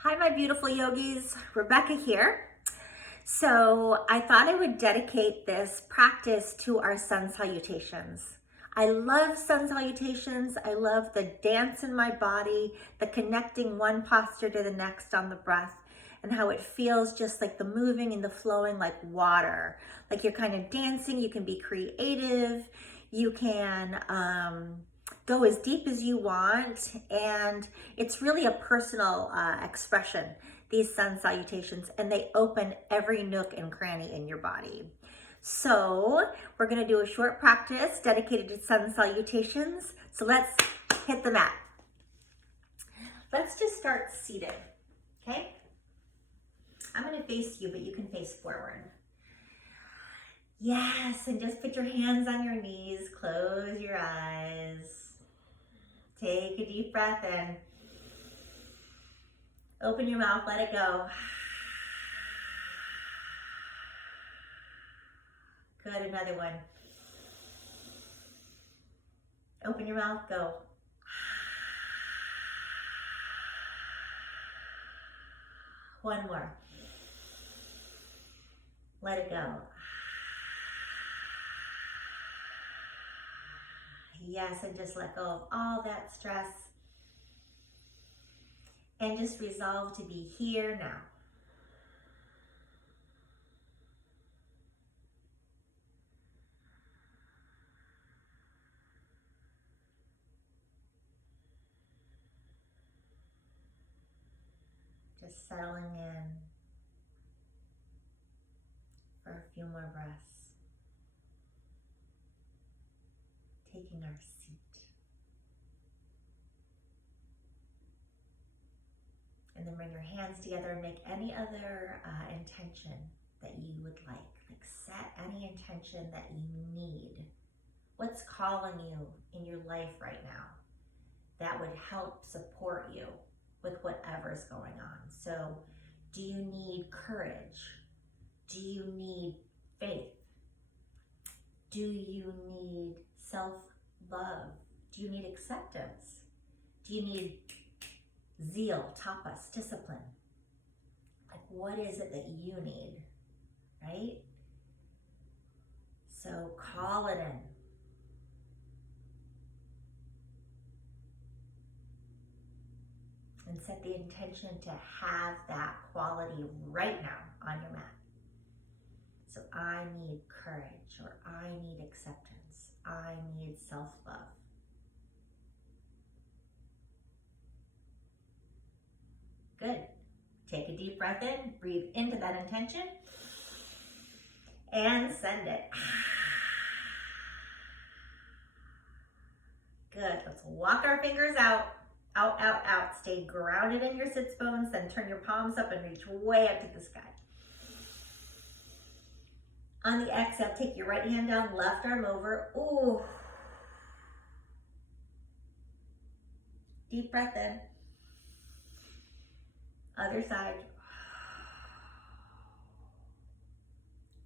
Hi, my beautiful yogis. Rebecca here. So I thought I would dedicate this practice to our sun salutations. I love sun salutations. I love the dance in my body, the connecting one posture to the next on the breath, and how it feels just like the moving and the flowing like water. Like you're kind of dancing, you can be creative, you can go as deep as you want, and it's really a personal expression, these sun salutations, and they open every nook and cranny in your body. So we're going to do a short practice dedicated to sun salutations. So let's hit the mat. Let's just start seated, okay? I'm going to face you, but you can face forward. Yes, and just put your hands on your knees, close your eyes. Take a deep breath in. Open your mouth, let it go. Good, another one. Open your mouth, go. One more. Let it go. Yes, and just let go of all that stress. And just resolve to be here now. Just settling in for a few more breaths. Taking our seat. And then bring your hands together and make any other intention that you would like. Like set any intention that you need. What's calling you in your life right now that would help support you with whatever's going on? So do you need courage? Do you need faith? Do you need self-love? Do you need acceptance? Do you need zeal, tapas, discipline? Like what is it that you need, right? So call it in. And set the intention to have that quality right now on your mat. So I need courage, or I need acceptance. I need self-love. Good. Take a deep breath in, breathe into that intention, and send it. Good. Let's walk our fingers out. Out, out, out. Stay grounded in your sits bones, then turn your palms up and reach way up to the sky. On the exhale, take your right hand down, left arm over. Ooh. Deep breath in. Other side.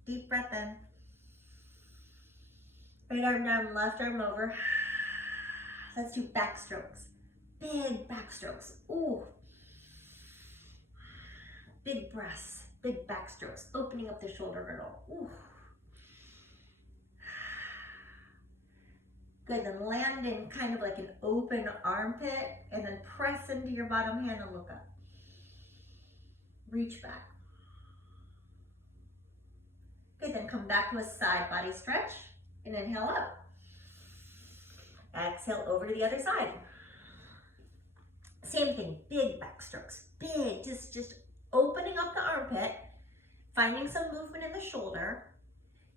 Deep breath in. Right arm down, left arm over. Let's do back strokes. Big back strokes. Ooh. Big breaths, big back strokes, opening up the shoulder girdle. Ooh. Good, then land in kind of like an open armpit, and then press into your bottom hand and look up. Reach back. Good, then come back to a side body stretch, and inhale up. Exhale over to the other side. Same thing, big back strokes, big, just opening up the armpit, finding some movement in the shoulder.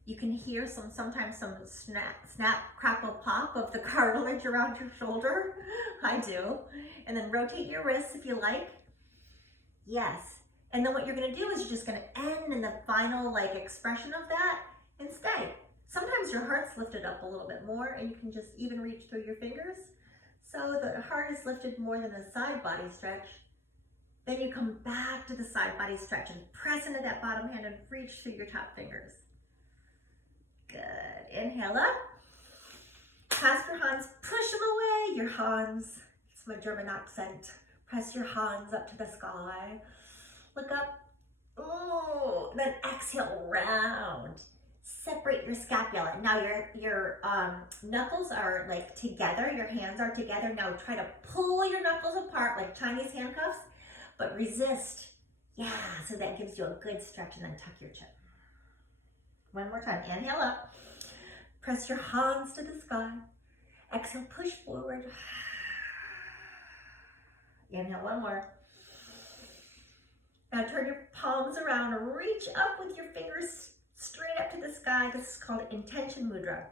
You can hear sometimes some snap, crackle, pop of the cartilage around your shoulder. I do. And then rotate your wrists if you like. Yes. And then what you're gonna do is you're just gonna end in the final like expression of that and stay. Sometimes your heart's lifted up a little bit more and you can just even reach through your fingers. So the heart is lifted more than the side body stretch. Then you come back to the side body stretch and press into that bottom hand and reach through your top fingers. Good. Inhale up. Clasp your hands, push them away. Your hands, it's my German accent. Press your hands up to the sky. Look up. Oh, then exhale, round. Separate your scapula. Now your knuckles are like together, your hands are together. Now try to pull your knuckles apart like Chinese handcuffs, but resist. Yeah, so that gives you a good stretch, and then tuck your chin. One more time, inhale up. Press your hands to the sky. Exhale, push forward. Inhale, one more. Now turn your palms around and reach up with your fingers straight up to the sky. This is called intention mudra.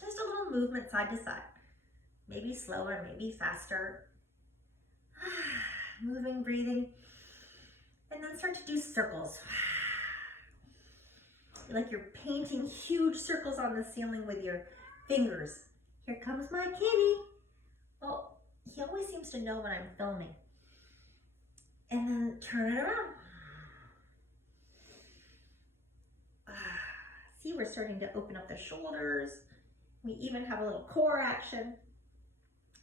Just a little movement side to side. Maybe slower, maybe faster. Moving, breathing. And then start to do circles. Like you're painting huge circles on the ceiling with your fingers. Here comes my kitty. Well, he always seems to know when I'm filming. And then turn it around. See, we're starting to open up the shoulders. We even have a little core action.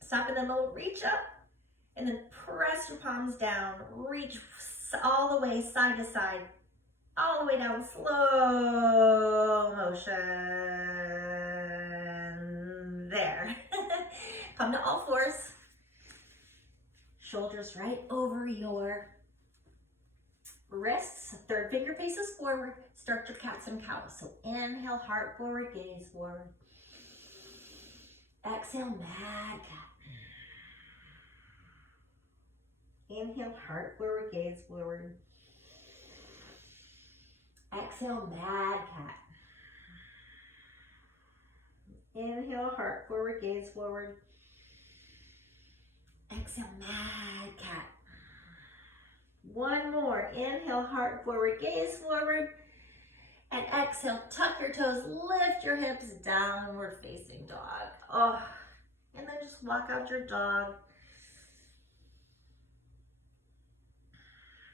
Stop in the middle, reach up, and then press your palms down. Reach all the way side to side, all the way down, slow motion. There. Come to all fours. Shoulders right over your wrists. Third finger faces forward. Start your cats and cows. So inhale, heart forward, gaze forward. Exhale, mad cat. Inhale, heart forward, gaze forward. Exhale, mad cat. Inhale, heart forward, gaze forward. Exhale, mad cat. One more. Inhale, heart forward, gaze forward. And exhale, tuck your toes, lift your hips, downward facing dog. Oh, and then just walk out your dog.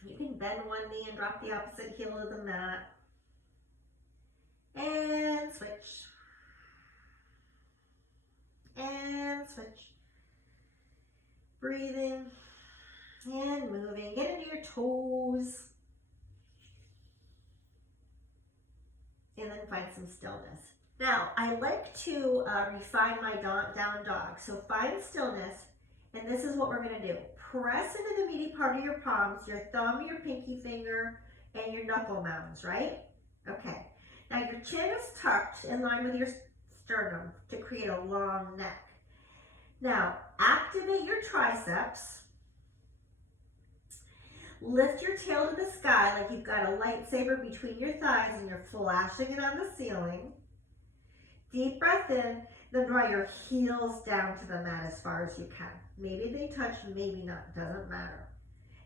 You can bend one knee and drop the opposite heel of the mat. And switch. And switch. Breathing and moving. Get into your toes. And then find some stillness. Now, I like to refine my down dog. So find stillness, and this is what we're gonna do. Press into the meaty part of your palms, your thumb, your pinky finger, and your knuckle mounds, right? Okay. Now your chin is tucked in line with your sternum to create a long neck. Now, activate your triceps. Lift your tail to the sky like you've got a lightsaber between your thighs and you're flashing it on the ceiling. Deep breath in, then draw your heels down to the mat as far as you can. Maybe they touch, maybe not, doesn't matter.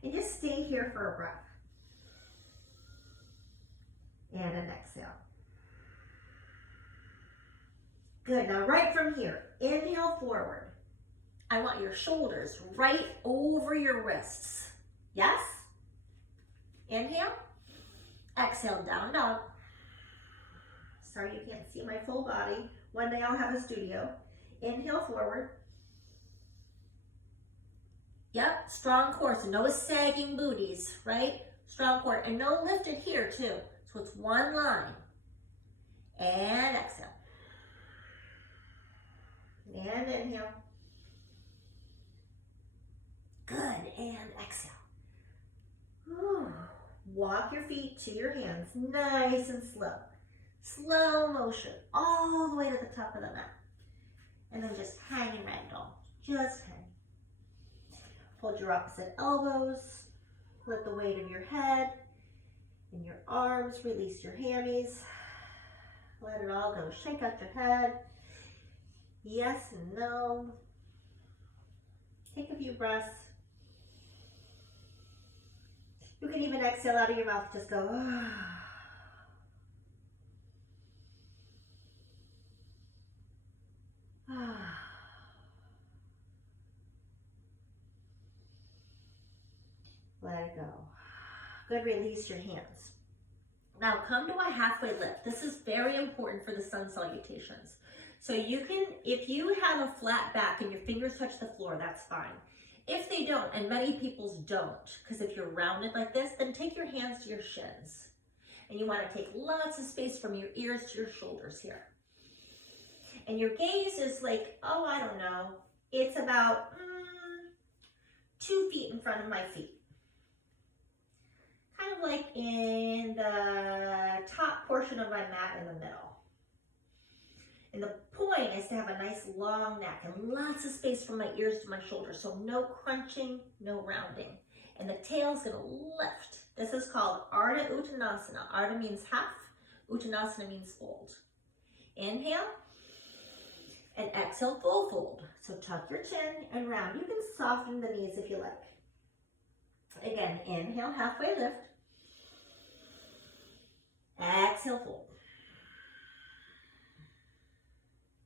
And just stay here for a breath. And an exhale. Good, now right from here, inhale forward. I want your shoulders right over your wrists. Yes? Inhale. Exhale, down dog. Sorry you can't see my full body. One day I'll have a studio. Inhale forward. Yep, strong core, so no sagging booties, right? Strong core, and no lifted here too. So it's one line. And exhale. And inhale. Good, and exhale. Whew. Walk your feet to your hands, nice and slow. Slow motion, all the way to the top of the mat. And then just hang in ragdoll, just hang. Hold your opposite elbows, let the weight of your head and your arms, release your hammies. Let it all go, shake out your head. Yes and no. Take a few breaths. You can even exhale out of your mouth, just go, ah. Ah. Let it go. Good, release your hands. Now come to a halfway lift. This is very important for the sun salutations. So you can, if you have a flat back and your fingers touch the floor, that's fine. If they don't, and many people's don't, because if you're rounded like this, then take your hands to your shins. And you want to take lots of space from your ears to your shoulders here. And your gaze is like, oh, I don't know, it's about 2 feet in front of my feet. Kind of like in the top portion of my mat in the middle. And the point is to have a nice long neck and lots of space from my ears to my shoulders. So no crunching, no rounding. And the tail's gonna lift. This is called Ardha Uttanasana. Ardha means half, Uttanasana means fold. Inhale, and exhale, full fold. So tuck your chin and round. You can soften the knees if you like. Again, inhale, halfway lift. Exhale, fold.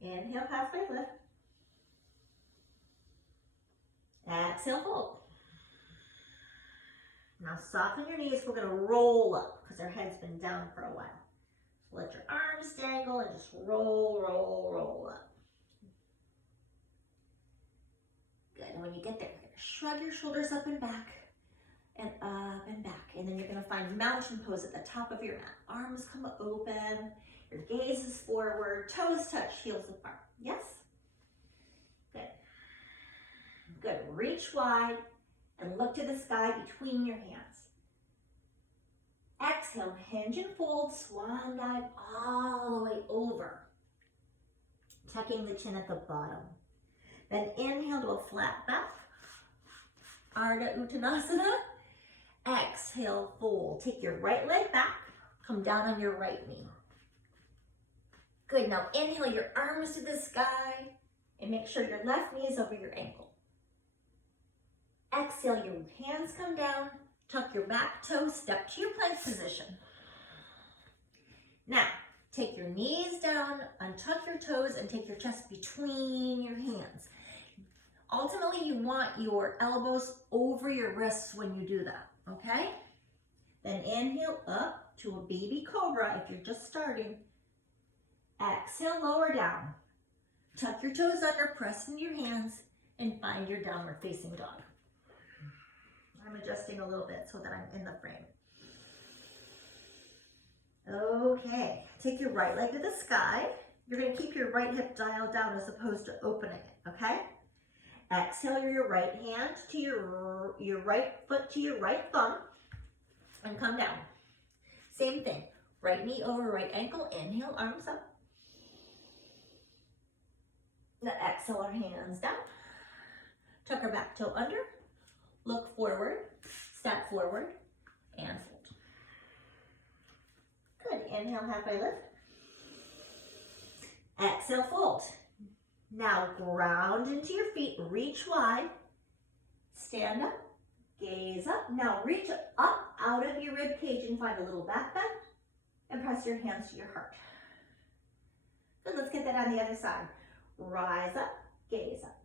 Inhale, halfway lift. Exhale, fold. Now soften your knees. We're going to roll up because our head's been down for a while. So let your arms dangle and just roll, roll, roll up. Good. And when you get there, you're going to shrug your shoulders up and back and up and back. And then you're going to find mountain pose at the top of your mat. Arms come open. Your gaze is forward, toes touch, heels apart. Yes? Good. Good. Reach wide and look to the sky between your hands. Exhale, hinge and fold, swan dive all the way over. Tucking the chin at the bottom. Then inhale to a flat back. Ardha Uttanasana. Exhale, fold. Take your right leg back. Come down on your right knee. Good, now inhale your arms to the sky and make sure your left knee is over your ankle. Exhale, your hands come down, tuck your back toes, step to your plank position. Now, take your knees down, untuck your toes, and take your chest between your hands. Ultimately, you want your elbows over your wrists when you do that, okay? Then inhale up to a baby cobra if you're just starting. Exhale, lower down. Tuck your toes under, press into your hands, and find your downward facing dog. I'm adjusting a little bit so that I'm in the frame. Okay, take your right leg to the sky. You're going to keep your right hip dialed down as opposed to opening it, okay? Exhale your right hand to your right foot to your right thumb and come down. Same thing, right knee over right ankle, inhale, arms up. Now exhale our hands down. Tuck our back toe under. Look forward, step forward, and fold. Good, inhale, halfway lift. Exhale, fold. Now ground into your feet, reach wide. Stand up, gaze up. Now reach up out of your rib cage and find a little back bend and press your hands to your heart. Good, let's get that on the other side. Rise up, gaze up.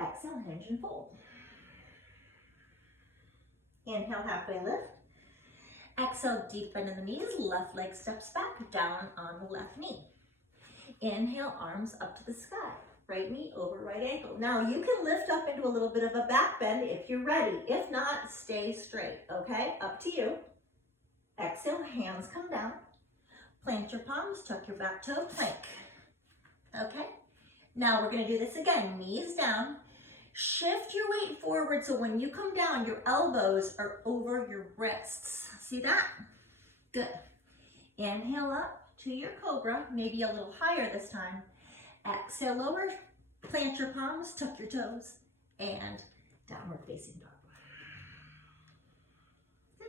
Exhale, hinge and fold. Inhale, halfway lift. Exhale, deep bend in the knees. Left leg steps back, down on the left knee. Inhale, arms up to the sky. Right knee over right ankle. Now you can lift up into a little bit of a back bend if you're ready. If not, stay straight, okay? Up to you. Exhale, hands come down. Plant your palms, tuck your back toe, plank. Okay? Now we're gonna do this again. Knees down. Shift your weight forward so when you come down, your elbows are over your wrists. See that? Good. Inhale up to your cobra, maybe a little higher this time. Exhale, lower, plant your palms, tuck your toes, and downward facing dog. Good.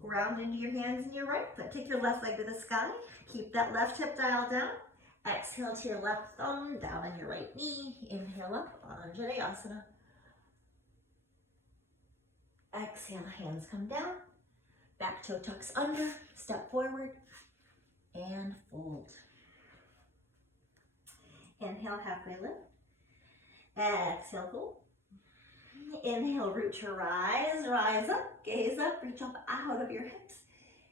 Ground into your hands and your right foot. Take your left leg to the sky. Keep that left hip dialed down. Exhale to your left thumb, down on your right knee. Inhale up, Anjaneyasana. Exhale, hands come down. Back toe tucks under, step forward, and fold. Inhale, halfway lift. Exhale, fold. Inhale, root to rise, rise up, gaze up, reach up out of your hips.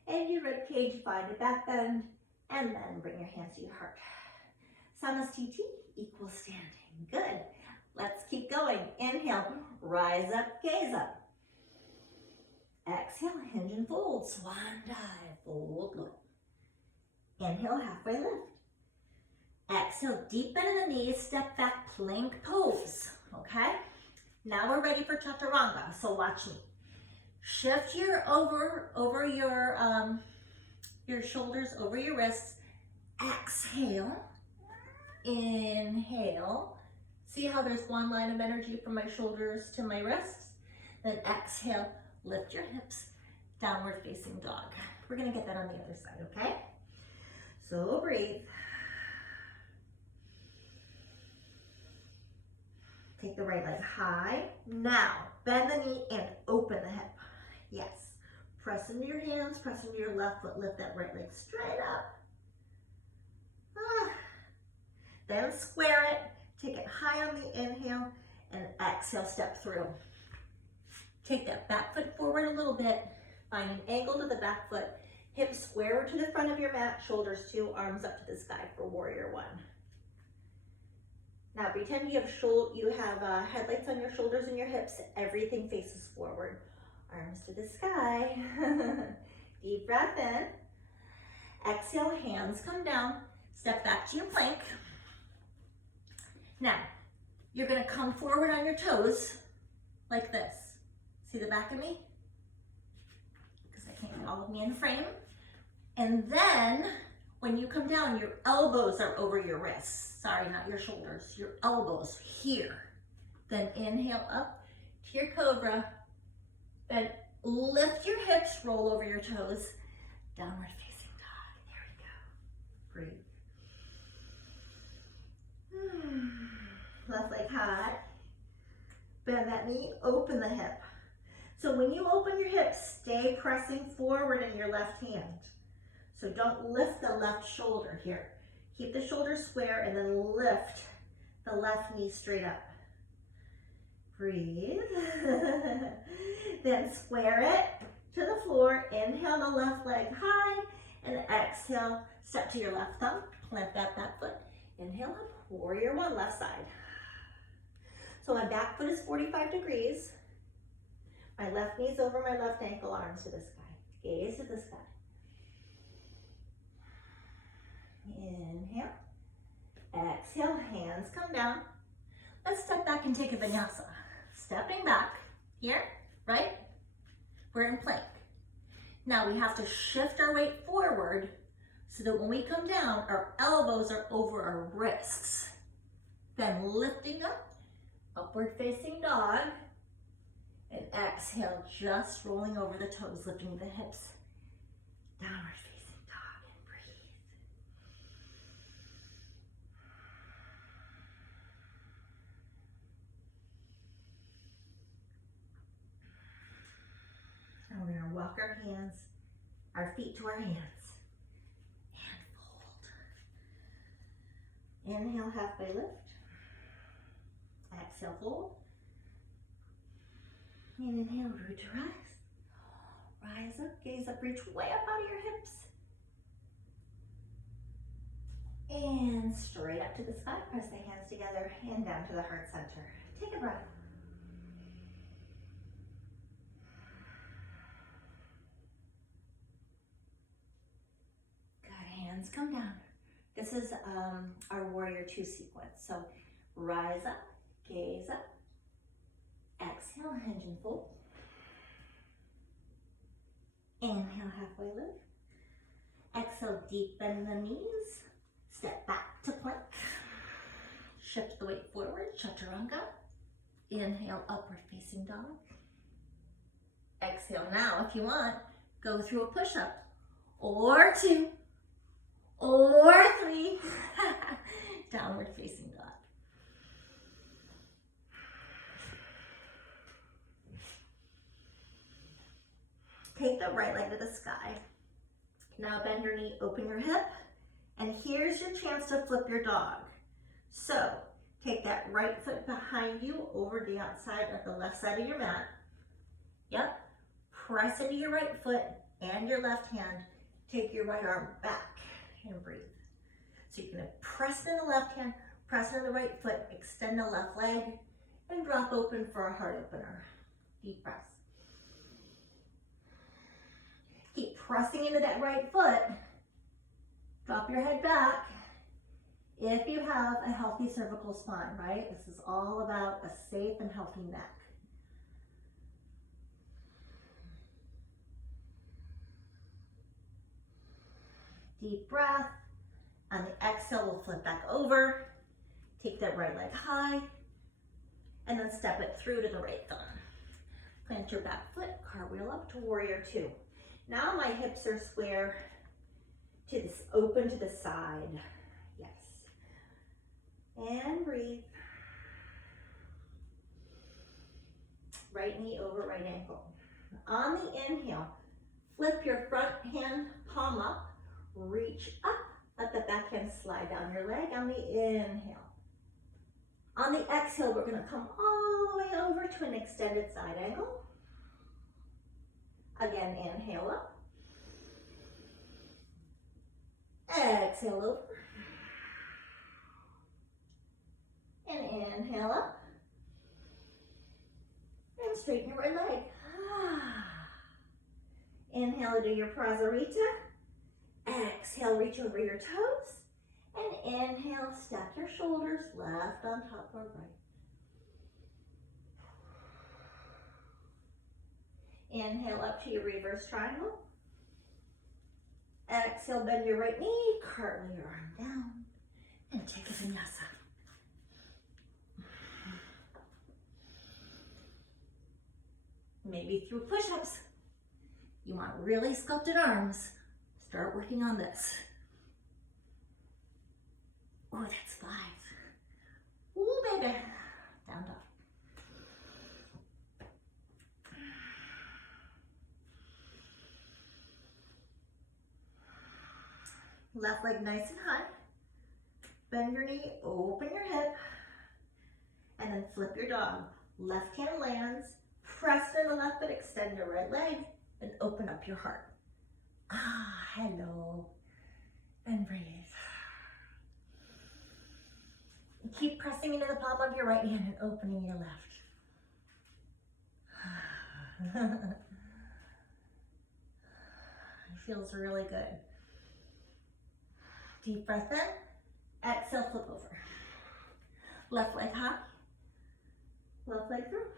And your rib cage, find a back bend, and then bring your hands to your heart. Samastiti, equal standing. Good. Let's keep going. Inhale, rise up, gaze up. Exhale, hinge and fold. Swan dive, fold low. Inhale, halfway lift. Exhale, deep bend in the knees, step back, plank pose, okay? Now we're ready for chaturanga, so watch me. Shift your over your shoulders, over your wrists. Exhale, inhale. See how there's one line of energy from my shoulders to my wrists? Then exhale, lift your hips, downward facing dog. We're gonna get that on the other side, okay? So breathe. Take the right leg high. Now, bend the knee and open the hip. Yes. Press into your hands, press into your left foot, lift that right leg straight up. Then square it, take it high on the inhale, and exhale, step through. Take that back foot forward a little bit, find an angle to the back foot, hips square to the front of your mat, shoulders to, arms up to the sky for warrior one. Now pretend you have headlights on your shoulders and your hips, everything faces forward. Arms to the sky. Deep breath in. Exhale, hands come down. Step back to your plank. Now, you're gonna come forward on your toes like this. See the back of me? Because I can't get all of me in frame. And then, when you come down, your elbows are over your wrists. Sorry, not your shoulders. Your elbows here. Then inhale up to your cobra. Then lift your hips, roll over your toes. Downward facing dog. There we go. Breathe. Left leg high. Bend that knee, open the hip. So when you open your hips, stay pressing forward in your left hand. So don't lift the left shoulder here. Keep the shoulder square and then lift the left knee straight up. Breathe. Then square it to the floor. Inhale the left leg high and exhale, step to your left thumb, plant that back foot. Inhale up, warrior one, left side. So my back foot is 45 degrees. My left knee's over my left ankle, arms to the sky. Gaze to the sky. Inhale. Exhale, hands come down. Let's step back and take a vinyasa. Stepping back, here, right? We're in plank. Now we have to shift our weight forward so that when we come down, our elbows are over our wrists. Then lifting up, upward facing dog. And exhale, just rolling over the toes, lifting the hips. Downward facing dog and breathe. And we're gonna walk our hands, our feet to our hands. And fold. Inhale, halfway lift. Exhale, fold. And inhale, root to rise. Rise up, gaze up, reach way up out of your hips. And straight up to the sky, press the hands together and down to the heart center. Take a breath. Good, hands come down. This is our warrior two sequence. So rise up, gaze up. Exhale, hinge and fold. Inhale, halfway lift. Exhale, deep bend the knees. Step back to plank. Shift the weight forward, chaturanga. Inhale, upward facing dog. Exhale, now if you want, go through a push-up. Or two. Or three. Downward facing dog. Take the right leg to the sky. Now bend your knee, open your hip, and here's your chance to flip your dog. So take that right foot behind you over the outside of the left side of your mat. Yep. Press into your right foot and your left hand. Take your right arm back and breathe. So you're gonna press in the left hand, Press into the right foot, extend the left leg, and drop open for a heart opener. Deep breaths. Keep pressing into that right foot. Drop your head back. If you have a healthy cervical spine, right? This is all about a safe and healthy neck. Deep breath. On the exhale, we'll flip back over. Take that right leg high. And then step it through to the right thumb. Plant your back foot, cartwheel up to warrior two. Now my hips are square to this, open to the side. Yes. And breathe. Right knee over right ankle. On the inhale, flip your front hand palm up, reach up, let the back hand slide down your leg on the inhale. On the exhale, we're going to come all the way over to an extended side angle. Again, inhale up. Exhale over. And inhale up. And straighten your right leg. Inhale, do your prasarita. Exhale, reach over your toes. And inhale, stack your shoulders, left on top or right. Inhale up to your reverse triangle. Exhale, bend your right knee, cartwheel your arm down, and take a vinyasa. Maybe through push-ups. You want really sculpted arms. Start working on this. Oh, that's 5. Ooh, baby. Down dog. Left leg nice and high. Bend your knee, open your hip, and then flip your dog. Left hand lands, press in the left foot, extend your right leg, and open up your heart. Ah, hello. And breathe. Keep pressing into the palm of your right hand and opening your left. It feels really good. Deep breath in. Exhale, flip over. Left leg high. Left leg through.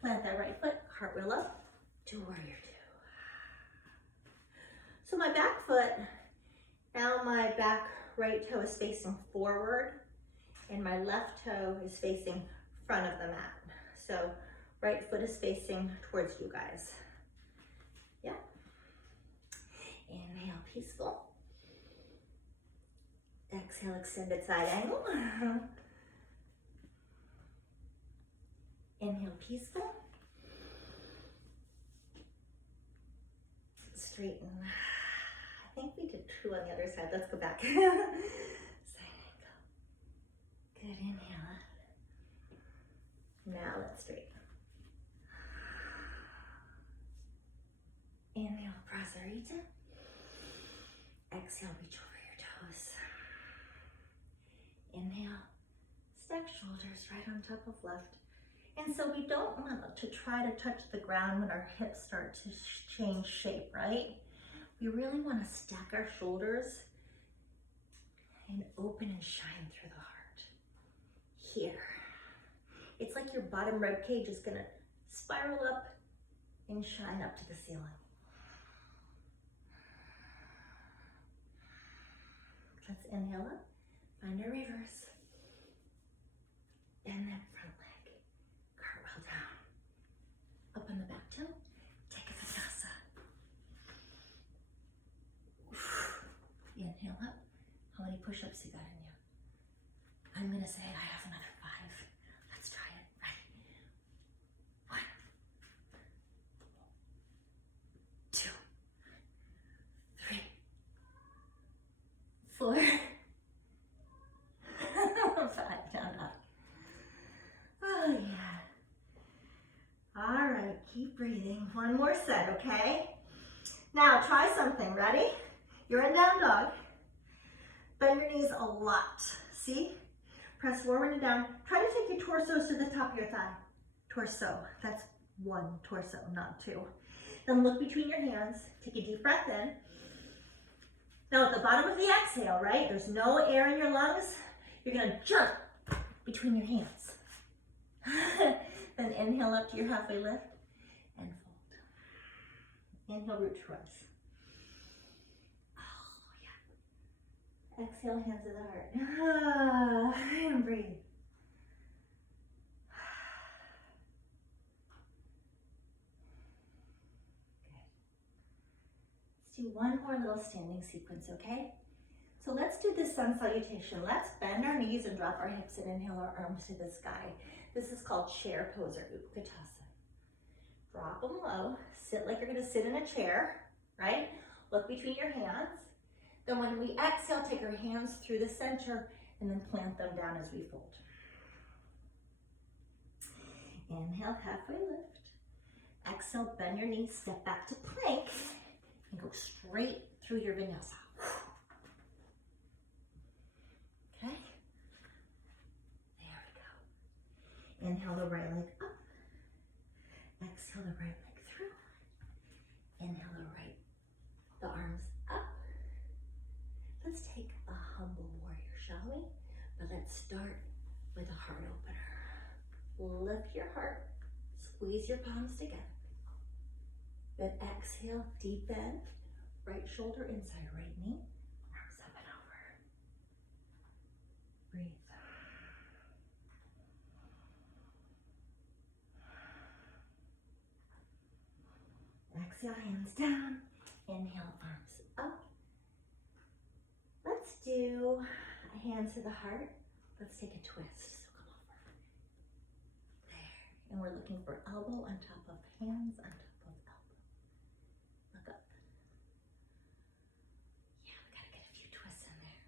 Plant that right foot, cartwheel up to warrior two. So my back foot, now my back right toe is facing forward and my left toe is facing front of the mat. So right foot is facing towards you guys. Yeah. Inhale, peaceful. Exhale, extended side angle. Inhale, peaceful. Straighten. I think we did 2 on the other side. Let's go back. Side angle. Good, inhale. Now let's straighten. Inhale, prasarita. Exhale, reach over your toes. Inhale, stack shoulders right on top of left. And so we don't want to try to touch the ground when our hips start to change shape, right? We really want to stack our shoulders and open and shine through the heart. Here. It's like your bottom rib cage is going to spiral up and shine up to the ceiling. Let's inhale up. Find a reverse. Bend that front leg. Cartwheel down. Up on the back toe. Take a vinyasa. Inhale up. How many push-ups you got in you? I'm going to say I have another 5. Let's try it. Ready? 1, 2, 3, 4, 5. Down up. Oh, yeah. All right, keep breathing. 1 more set, okay? Now try something. Ready? You're in down dog. Bend your knees a lot. See? Press forward and down. Try to take your torsos to the top of your thigh. Torso, that's one torso, not two. Then look between your hands. Take a deep breath in. Now at the bottom of the exhale, right? There's no air in your lungs. You're gonna jump between your hands. Then inhale up to your halfway lift and fold. Inhale, root to rise. Oh, yeah. Exhale, hands to the heart. And breathe. Good. Let's do one more little standing sequence, okay? So let's do this sun salutation. Let's bend our knees and drop our hips and inhale our arms to the sky. This is called chair pose or Utkatasana. Drop them low. Sit like you're gonna sit in a chair, right? Look between your hands. Then when we exhale, take our hands through the center and then plant them down as we fold. Inhale, halfway lift. Exhale, bend your knees, step back to plank, and go straight through your vinyasa. Okay? There we go. Inhale the right leg up. Exhale the right leg through. Inhale the arms up. Let's take a humble warrior, shall we? But let's start with a heart opener. Lift your heart, squeeze your palms together. Then exhale, deep bend, right shoulder inside right knee, arms up and over. Breathe. Exhale, hands down. Inhale, arms up. Let's do a hands to the heart. Let's take a twist. So come over. There. And we're looking for elbow on top of hands on top of elbow. Look up. Yeah, we gotta get a few twists in there.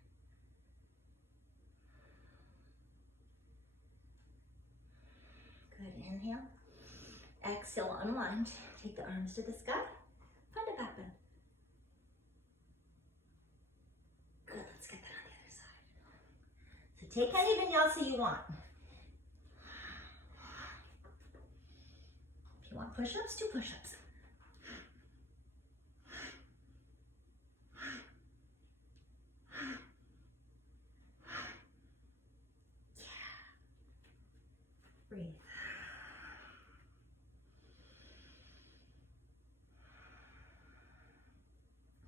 Good. Inhale. Exhale, unwind. Take the arms to the sky. Find a back bend. Good, let's get that on the other side. So take any vinyasa you want. If you want push-ups, do push-ups. Yeah. Breathe.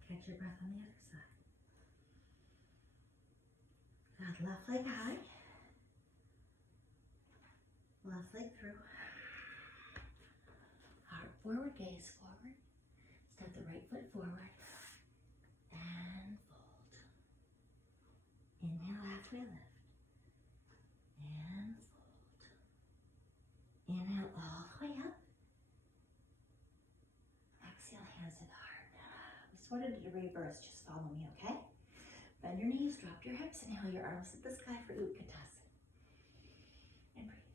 Catch your breath on the other side. Good, left leg high. Left leg through. Heart forward, gaze forward. Step the right foot forward. And fold. Inhale, halfway lift. And fold. Inhale all the way up. Exhale, hands to the heart. We sort of did a reverse, just follow me, okay? Bend your knees, drop your hips, inhale your arms to the sky for Utkatasana. And breathe.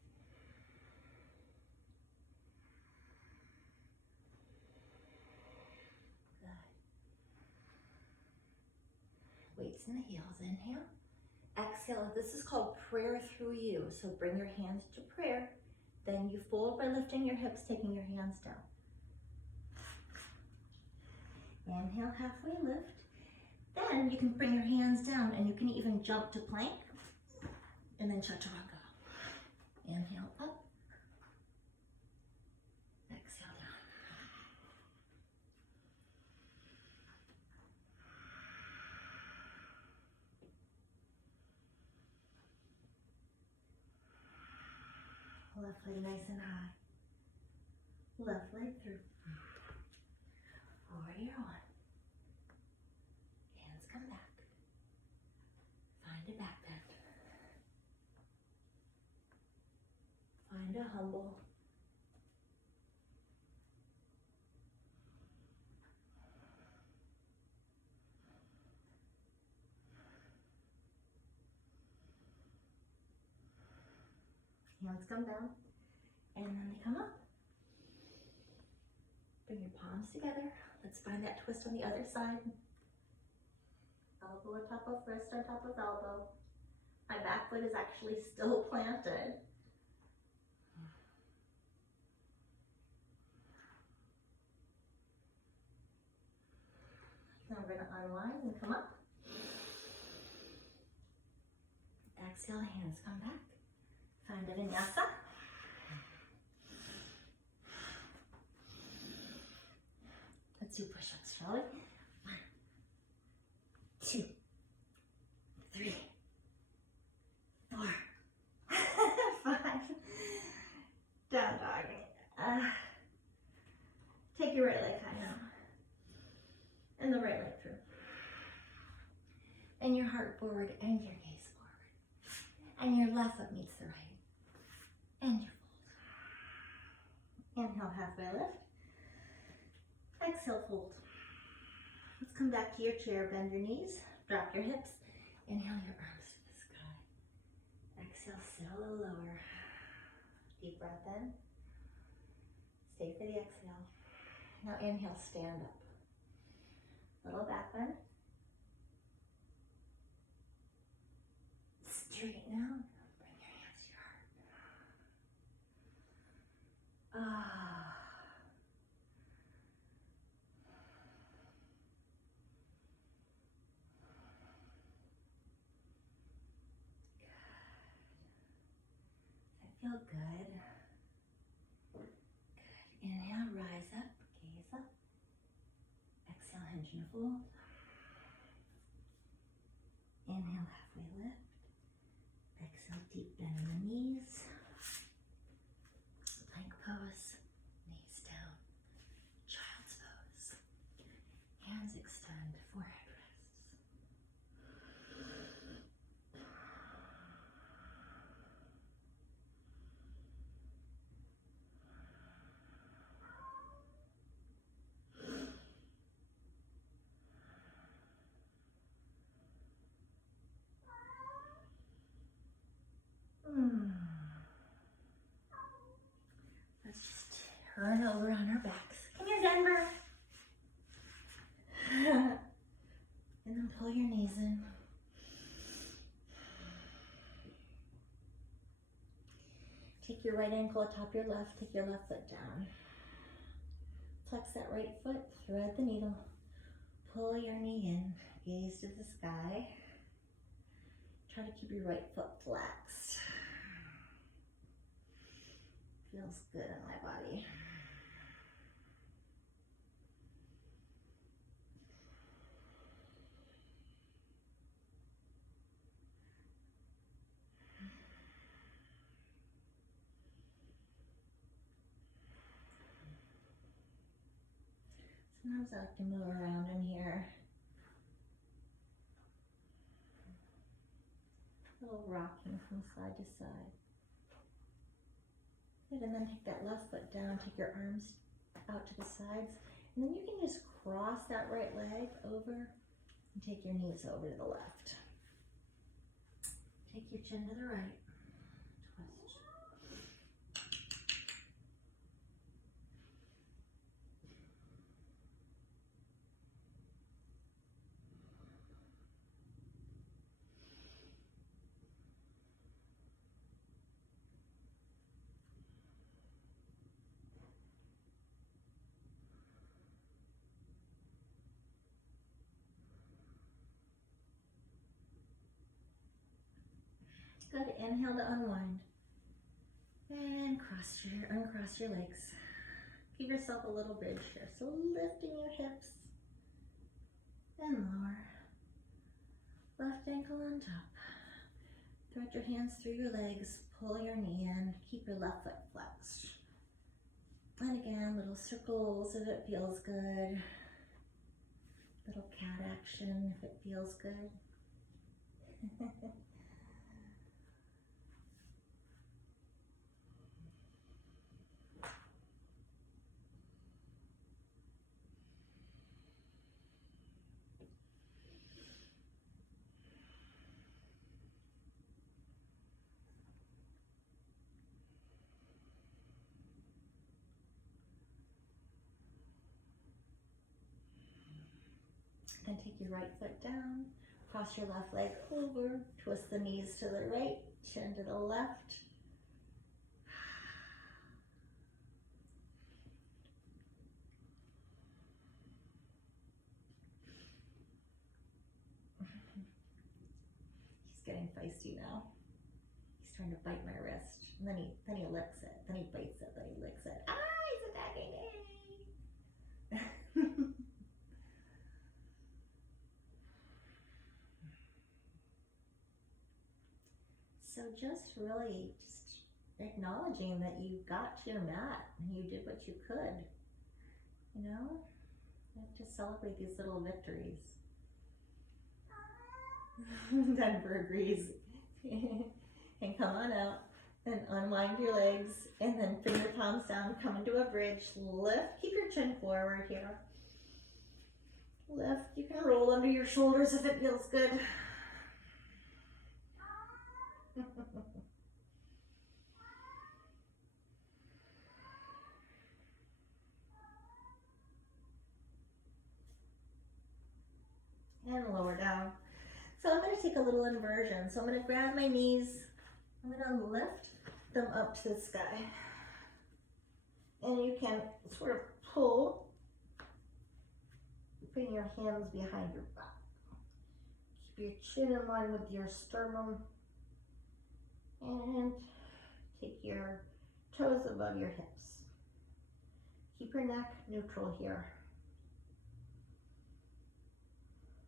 Good. Weights in the heels, inhale. Exhale, this is called prayer through you. So bring your hands to prayer. Then you fold by lifting your hips, taking your hands down. Inhale, halfway lift. Then you can bring your hands down and you can even jump to plank and then chaturanga. Inhale up. Exhale down. Left leg nice and high. Left leg through. Warrior one. Hands come back. Find a back bend. Find a humble. Hands come down, and then they come up. Bring your palms together. Let's find that twist on the other side. Elbow on top of wrist on top of elbow. My back foot is actually still planted. Now we're going to unwind and come up. Exhale, hands come back. Find a vinyasa. Let's do push-ups, shall we? 1, 2, 3, 4, 5. Down dog. Take your right leg high now. And the right leg through. And your heart forward and your gaze forward. And your left foot meets the right. And your fold. Inhale, halfway lift. Exhale, fold. Let's come back to your chair. Bend your knees. Drop your hips. Inhale your arms to the sky. Exhale, sit a little lower. Deep breath in. Stay for the exhale. Now inhale, stand up. Little back bend. Straighten out. Bring your hands to your heart. Feel good. Good. Inhale, rise up, gaze up. Exhale, hinge and fold. Inhale, halfway lift. Exhale, deep bend in the knees. Plank pose, knees down. Child's pose. Hands extend, forehead rests. Let's just turn over on our backs. Come here, Denver. And then pull your knees in. Take your right ankle atop your left. Take your left foot down. Flex that right foot. Thread the needle. Pull your knee in. Gaze to the sky. Try to keep your right foot flexed. Feels good in my body. Sometimes I like to move around in here. A little rocking from side to side. Good, and then take that left foot down, take your arms out to the sides, and then you can just cross that right leg over and take your knees over to the left. Take your chin to the right. Twist. Good, inhale to unwind. And uncross your legs. Give yourself a little bridge here. So lifting your hips and lower. Left ankle on top. Thread your hands through your legs. Pull your knee in. Keep your left foot flexed. And again, little circles if it feels good. Little cat action if it feels good. Then take your right foot down, cross your left leg over, twist the knees to the right, chin to the left. He's getting feisty now. He's trying to bite my wrist. And then he licks it. Then he bites it. Then he licks it. Ah, he's attacking me. So just really just acknowledging that you got to your mat and you did what you could. You know, you have to celebrate these little victories. Denver agrees. And come on out and unwind your legs and then bring your palms down, come into a bridge, lift, keep your chin forward here. Lift, you can roll under your shoulders if it feels good. And lower down. So I'm going to take a little inversion. So I'm going to grab my knees. I'm going to lift them up to the sky. And you can sort of pull. Bring your hands behind your back. Keep your chin in line with your sternum. And take your toes above your hips. Keep your neck neutral here.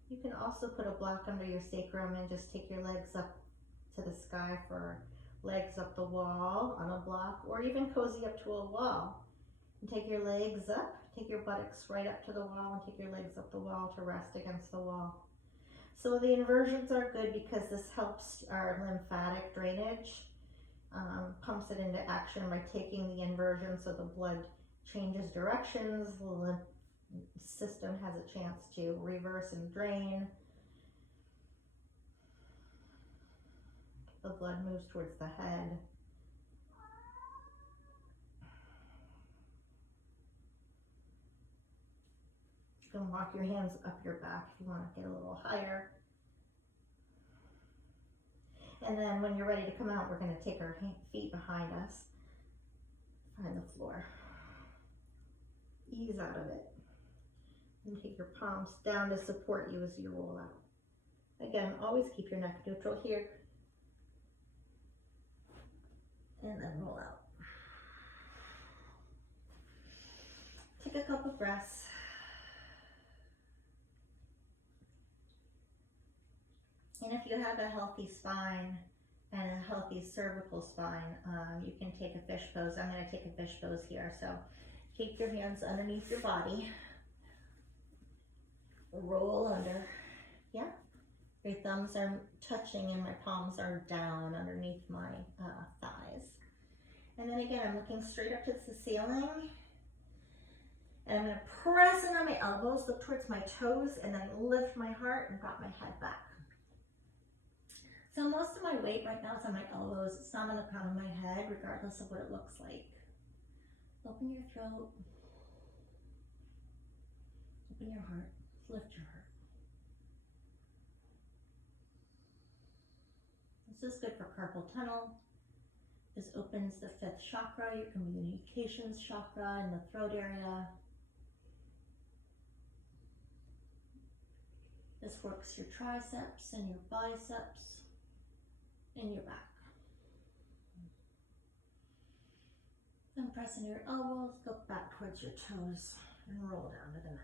You can also put a block under your sacrum and just take your legs up to the sky for legs up the wall on a block, or even cozy up to a wall. And take your legs up, take your buttocks right up to the wall and take your legs up the wall to rest against the wall. So the inversions are good because this helps our lymphatic drainage, pumps it into action by taking the inversion so the blood changes directions, the lymph system has a chance to reverse and drain. The blood moves towards the head. You can walk your hands up your back if you want to get a little higher. And then when you're ready to come out, we're going to take our feet behind us, behind the floor. Ease out of it. And take your palms down to support you as you roll out. Again, always keep your neck neutral here. And then roll out. Take a couple breaths. And if you have a healthy spine and a healthy cervical spine, you can take a fish pose. I'm going to take a fish pose here. So keep your hands underneath your body. Roll under. Yeah. Your thumbs are touching and my palms are down underneath my thighs. And then again, I'm looking straight up to the ceiling. And I'm going to press in on my elbows, look towards my toes, and then lift my heart and drop my head back. So most of my weight right now is on my elbows. It's not on the crown of my head, regardless of what it looks like. Open your throat. Open your heart. Lift your heart. This is good for carpal tunnel. This opens the 5th chakra, your communications chakra in the throat area. This works your triceps and your biceps and your back. Then press in your elbows, go back towards your toes and roll down to the mat.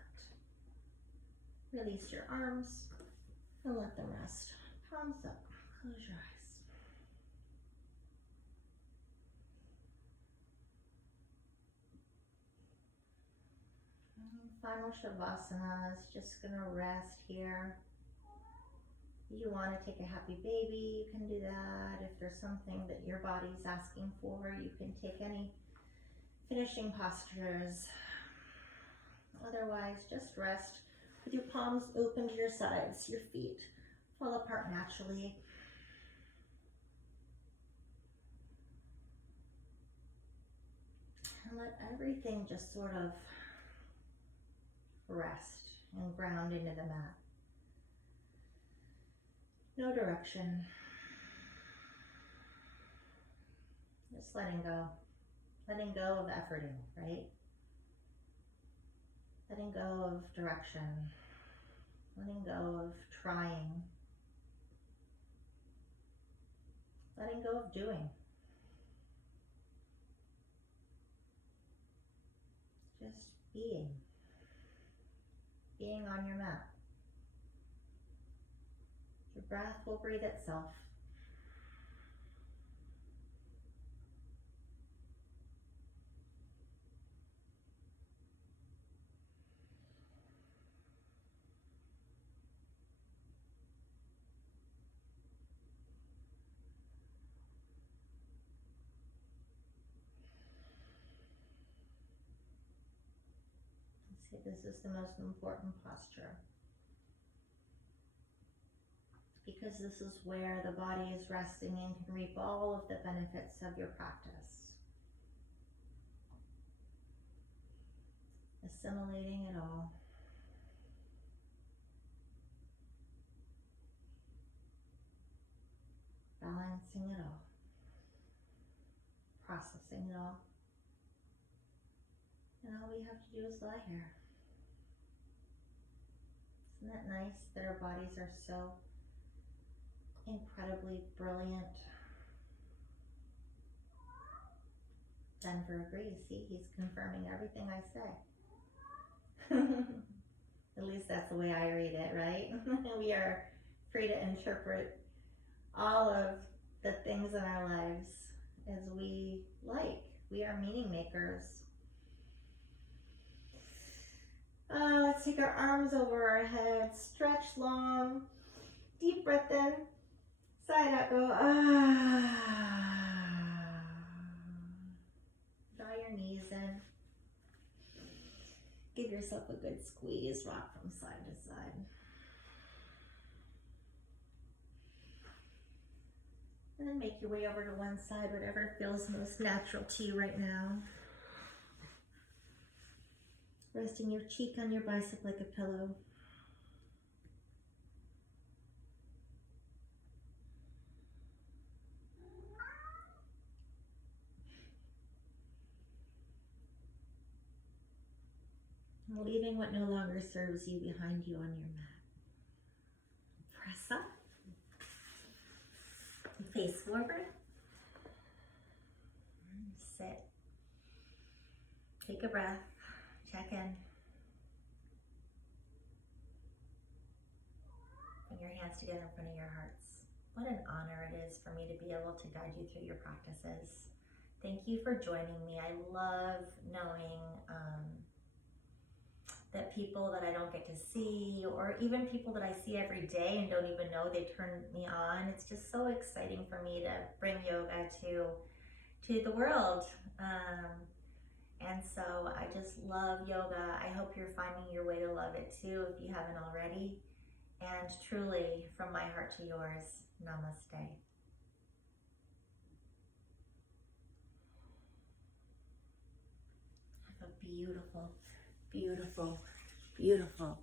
Release your arms and let them rest. Palms up, close your eyes. And final Shavasana is just gonna rest here. If you want to take a happy baby, you can do that. If there's something that your body's asking for, you can take any finishing postures. Otherwise, just rest with your palms open to your sides, your feet fall apart naturally. And let everything just sort of rest and ground into the mat. No direction. Just letting go. Letting go of efforting, right? Letting go of direction. Letting go of trying. Letting go of doing. Just being. Being on your mat. Your breath will breathe itself. See, this is the most important posture, because this is where the body is resting and can reap all of the benefits of your practice. Assimilating it all. Balancing it all. Processing it all. And all we have to do is lie here. Isn't that nice that our bodies are so incredibly brilliant? Denver agrees. See, he's confirming everything I say. At least that's the way I read it, right? We are free to interpret all of the things in our lives as we like. We are meaning makers. Let's take our arms over our head, stretch long, deep breath in, side out, go, Draw your knees in. Give yourself a good squeeze, rock from side to side. And then make your way over to one side, whatever feels most natural to you right now. Resting your cheek on your bicep like a pillow. And leaving what no longer serves you behind you on your mat. Press up. Face forward. Sit. Take a breath. Check in. Bring your hands together in front of your hearts. What an honor it is for me to be able to guide you through your practices. Thank you for joining me. I love knowing that people that I don't get to see, or even people that I see every day and don't even know they turn me on. It's just so exciting for me to bring yoga to the world. And so I just love yoga. I hope you're finding your way to love it too if you haven't already. And truly, from my heart to yours, namaste. Have a beautiful, beautiful, beautiful